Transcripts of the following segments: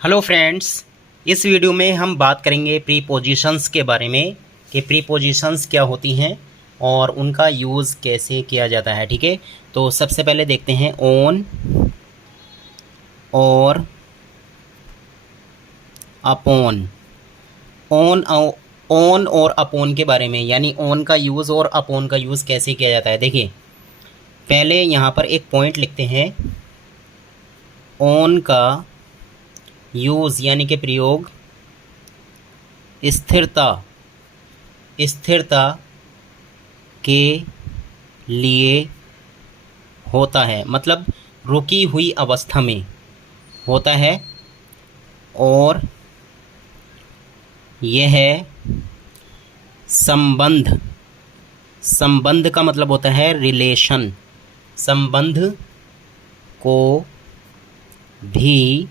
Hello friends, इस video में हम बात करेंगे प्रीपोजिशंस के बारे में कि प्रीपोजिशंस क्या होती हैं और उनका यूज़ कैसे किया जाता है। ठीक है, तो सबसे पहले देखते हैं ऑन और अपॉन। ऑन और अपॉन के बारे में, यानी ऑन का यूज़ और अपॉन का यूज़ कैसे किया जाता है। देखिए, पहले यहाँ पर एक पॉइंट लिखते हैं। ऑन का यूज़ यानी कि प्रयोग स्थिरता के लिए होता है, मतलब रुकी हुई अवस्था में होता है, और यह संबंध का मतलब होता है रिलेशन, संबंध को भी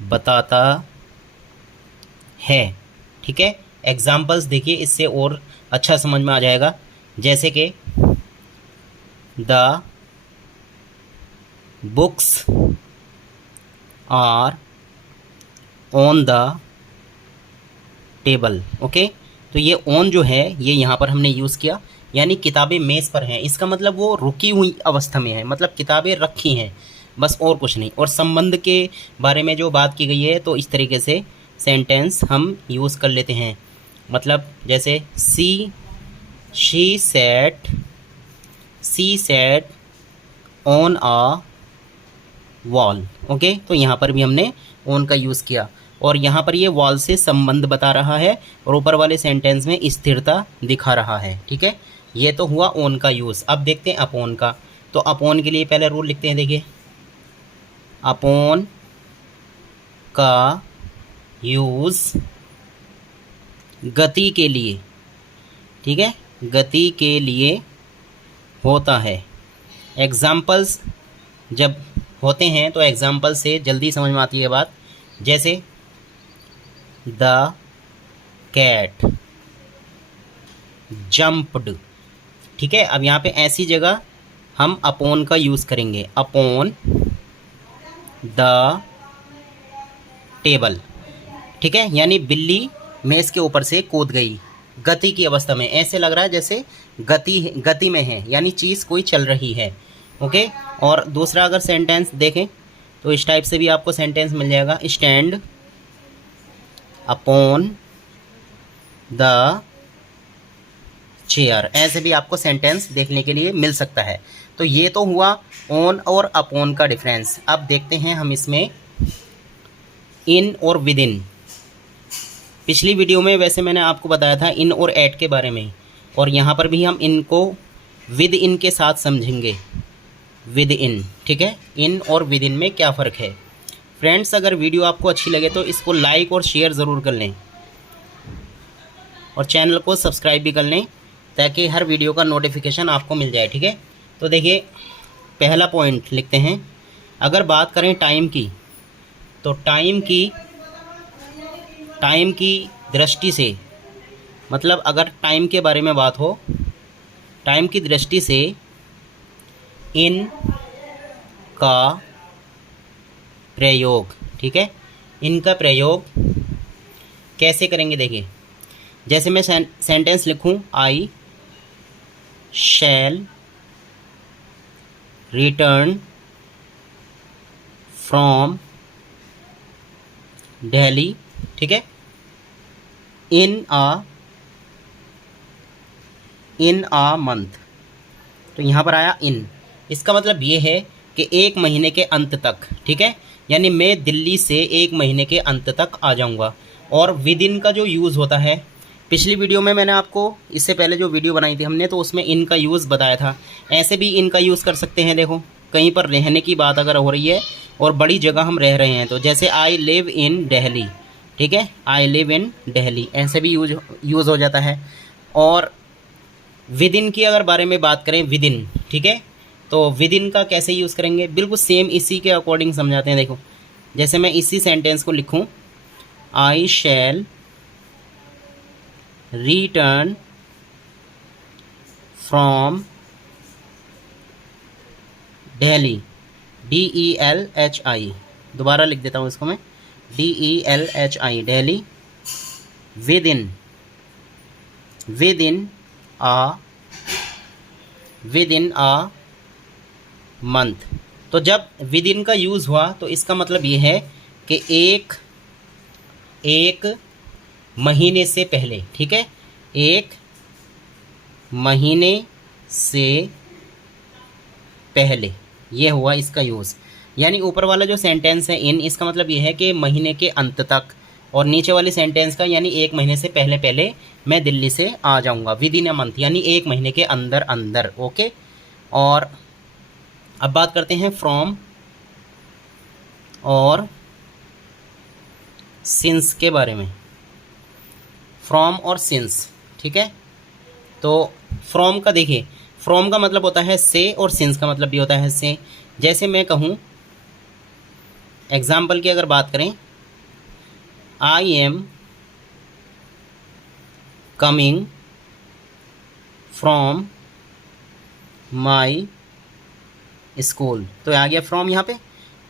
बताता है। ठीक है, एग्जाम्पल्स देखिए, इससे और अच्छा समझ में आ जाएगा। जैसे कि the books are on the table. Okay, तो ये ऑन जो है ये यहाँ पर हमने यूज़ किया, यानी किताबें मेज़ पर हैं, इसका मतलब वो रुकी हुई अवस्था में है, मतलब किताबें रखी हैं, बस और कुछ नहीं। और संबंध के बारे में जो बात की गई है, तो इस तरीके से सेंटेंस हम यूज़ कर लेते हैं। मतलब जैसे she said on a wall. Okay, तो यहाँ पर भी हमने ऑन का यूज़ किया, और यहाँ पर ये वॉल से संबंध बता रहा है और ऊपर वाले सेंटेंस में स्थिरता दिखा रहा है। ठीक है, ये तो हुआ ऑन का यूज़। अब देखते हैं अपॉन का। तो अपॉन के लिए पहले रूल लिखते हैं। देखिए, अपॉन का यूज़ गति के लिए, ठीक है, गति के लिए होता है। एग्जाम्पल्स जब होते हैं तो एग्जाम्पल से जल्दी समझ में आती है बात। जैसे द कैट जंप्ड। ठीक है, अब यहाँ पे ऐसी जगह हम अपॉन का यूज़ करेंगे, अपॉन द टेबल। ठीक है, यानी बिल्ली मेज़ के ऊपर से कूद गई, गति की अवस्था में, ऐसे लग रहा है जैसे गति में है, यानी चीज़ कोई चल रही है। ओके, और दूसरा अगर सेंटेंस देखें तो इस टाइप से भी आपको सेंटेंस मिल जाएगा, स्टैंड अपॉन द चेयर। ऐसे भी आपको सेंटेंस देखने के लिए मिल सकता है। तो ये तो हुआ ऑन और अपॉन का डिफरेंस। अब देखते हैं हम इसमें इन और विद इन। पिछली वीडियो में वैसे मैंने आपको बताया था इन और एट के बारे में, और यहाँ पर भी हम इनको विद इन के साथ समझेंगे, विद इन। ठीक है, इन और विद इन में क्या फ़र्क है। फ्रेंड्स, अगर वीडियो आपको अच्छी लगे तो इसको लाइक और शेयर ज़रूर कर लें, और चैनल को सब्सक्राइब भी कर लें, ताकि हर वीडियो का नोटिफिकेशन आपको मिल जाए। ठीक है, तो देखिए, पहला पॉइंट लिखते हैं। अगर बात करें टाइम की, तो टाइम की दृष्टि से, मतलब अगर टाइम के बारे में बात हो, टाइम की दृष्टि से इन का प्रयोग, ठीक है, इनका प्रयोग कैसे करेंगे। देखिए, जैसे मैं सेंटेंस लिखूं, I shall return from Delhi. ठीक है, इन आ मंथ, तो यहाँ पर आया इन। इसका मतलब ये है कि एक महीने के अंत तक। ठीक है, यानी मैं दिल्ली से एक महीने के अंत तक आ जाऊँगा। और विद इन का जो यूज़ होता है, पिछली वीडियो में मैंने आपको, इससे पहले जो वीडियो बनाई थी हमने, तो उसमें इन का यूज़ बताया था। ऐसे भी इन का यूज़ कर सकते हैं। देखो, कहीं पर रहने की बात अगर हो रही है और बड़ी जगह हम रह रहे हैं, तो जैसे आई लिव इन दिल्ली। ठीक है, आई लिव इन दिल्ली, ऐसे भी यूज़ हो जाता है। और विद इन की अगर बारे में बात करें, विद इन, ठीक है, तो विद इन का कैसे यूज़ करेंगे, बिल्कुल सेम इसी के अकॉर्डिंग समझाते हैं। देखो, जैसे मैं इसी सेंटेंस को लिखूं, I shall return from Delhi, DELHI, दोबारा लिख देता हूँ इसको मैं, DELHI Delhi, within a month. तो जब विद इन का यूज़ हुआ तो इसका मतलब ये है कि एक महीने से पहले, ठीक है, एक महीने से पहले, ये हुआ इसका यूज़। यानी ऊपर वाला जो सेंटेंस है इन, इसका मतलब ये है कि महीने के अंत तक, और नीचे वाली सेंटेंस का यानी एक महीने से पहले पहले मैं दिल्ली से आ जाऊंगा, विद इन अ मंथ, यानी एक महीने के अंदर अंदर। ओके, और अब बात करते हैं फ्रॉम और सिंस के बारे में। फ्रॉम और सिंस, ठीक है। तो फ्रॉम का देखिए, फ्रॉम का मतलब होता है से, और सिंस का मतलब भी होता है से। जैसे मैं कहूँ, एग्जाम्पल की अगर बात करें, I am coming from my school, तो आ गया फ्रॉम यहाँ पे।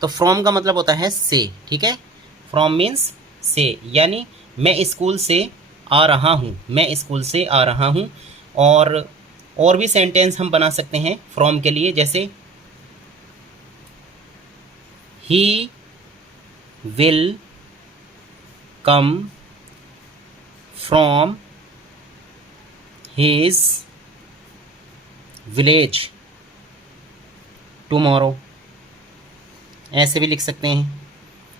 तो फ्रॉम का मतलब होता है से, ठीक है। फ्रॉम मीन्स से, यानी मैं स्कूल से आ रहा हूँ, मैं स्कूल से आ रहा हूँ। और भी सेंटेंस हम बना सकते हैं फ्रॉम के लिए, जैसे he will come from his village tomorrow, ऐसे भी लिख सकते हैं।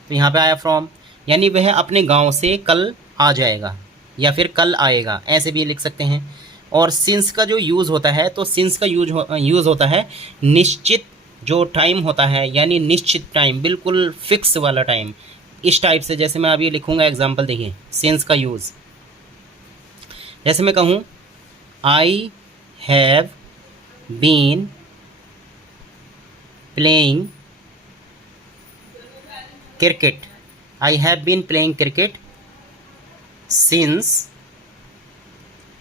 तो यहाँ पे आया फ्रॉम, यानी वह अपने गांव से कल आ जाएगा या फिर कल आएगा, ऐसे भी लिख सकते हैं। और सिंस का जो यूज़ होता है, तो सिंस का यूज़ होता है निश्चित जो टाइम होता है, यानी निश्चित टाइम, बिल्कुल फिक्स वाला टाइम, इस टाइप से। जैसे मैं अभी लिखूँगा एग्जाम्पल, देखिए सिंस का यूज़। जैसे मैं कहूँ, I have been playing cricket, I have been playing cricket since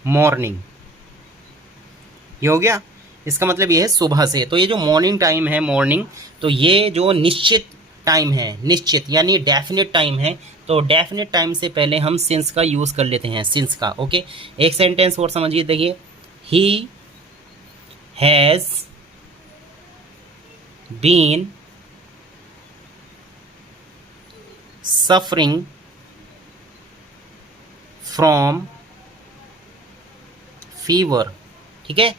morning, ये हो गया। इसका मतलब ये है सुबह से। तो ये जो मॉर्निंग टाइम है, मॉर्निंग, तो ये जो निश्चित टाइम है, निश्चित यानी डेफिनेट टाइम है, तो डेफिनेट टाइम से पहले हम सिंस का यूज़ कर लेते हैं, सिंस का। ओके, एक सेंटेंस और समझिए, देखिए, he has been suffering from fever, ठीक है।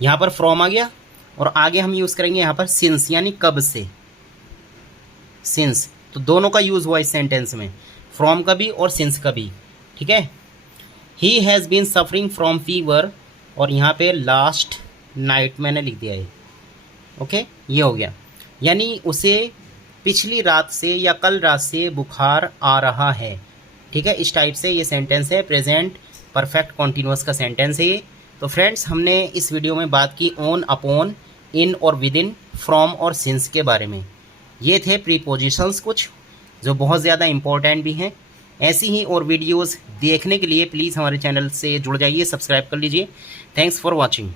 यहाँ पर फ्रॉम आ गया, और आगे हम यूज़ करेंगे यहाँ पर सिंस, यानी कब से, सिंस। तो दोनों का यूज़ हुआ इस सेंटेंस में, फ्रॉम का भी और सिंस का भी, ठीक है। He has been suffering from fever, और यहाँ पे लास्ट नाइट मैंने लिख दिया है। ओके, ये हो गया, यानी उसे पिछली रात से या कल रात से बुखार आ रहा है, ठीक है। इस टाइप से ये सेंटेंस है, प्रेजेंट परफेक्ट कॉन्टिन्यूअस का सेंटेंस है ये। तो फ्रेंड्स, हमने इस वीडियो में बात की ऑन, अपॉन, इन और विद इन, फ्रॉम और सिंस के बारे में। ये थे प्रीपोजिशंस कुछ जो बहुत ज़्यादा इंपॉर्टेंट भी हैं। ऐसी ही और वीडियोस देखने के लिए प्लीज़ हमारे चैनल से जुड़ जाइए, सब्सक्राइब कर लीजिए। Thanks for watching.